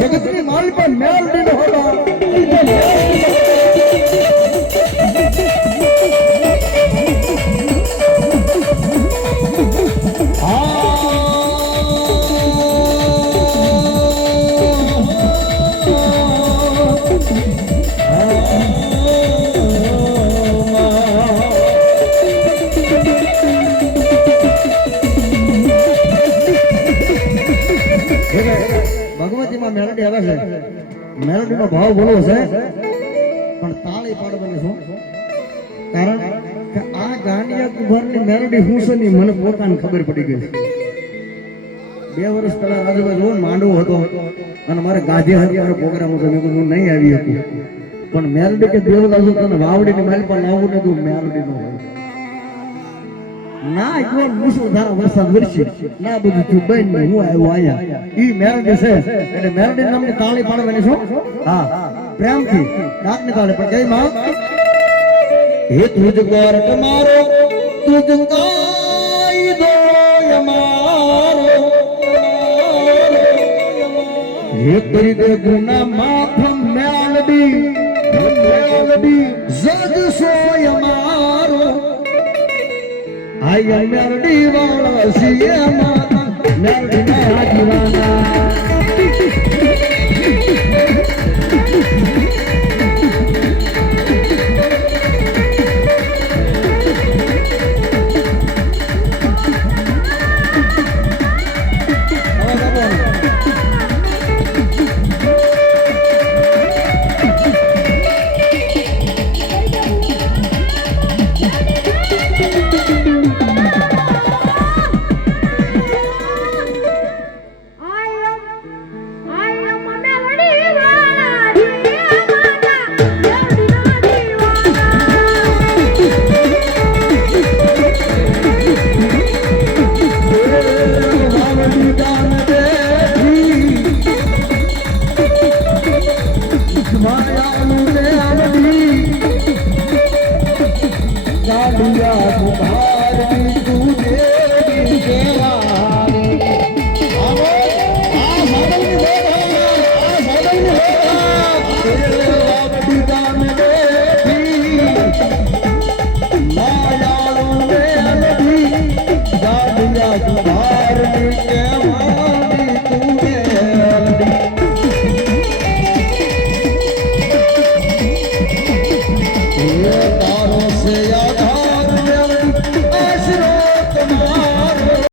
જગતની માલ પર મેલ દીધો હતો ભગવતીમાં મેલોડી આવે છે મેલોડીનો ભાવ બોલવો છે પણ તાળી પાડવાની છું કારણ કે આ ગાંડિયા કુંભારની મેલોડી શું છે ની મને પોતાને ખબર પડી ગઈ 2 વર્ષ પહેલા રાજુભાઈ જોન માંડવો હતો અને મારે ગાંધી હરિયાનો પ્રોગ્રામ હતો મેં હું નહીં આવી હતી પણ મેલોડી કે દેવદાસ તને વાવડીની માલ પર લાવવું ને તું મેલોડીનો ના એકવાર મુસળધાર વરસાદ વરસી ના બધું તું બેન હું આવ્યો આયા ઈ મેલોડી છે એટલે મેલોડી નામની તાળી પાડવાની છો હા પ્રેમથી નાકની તાળી પણ જય માં હે તુજ ગોરટ મારો તુજ કાઈ દો અમારો હે કરી દે ગુના માથમ મેલોડી જગ સોય અમારો આયા મેરડી વાળા સિએ માતા મેરડી ના દીવાના માયાળું ને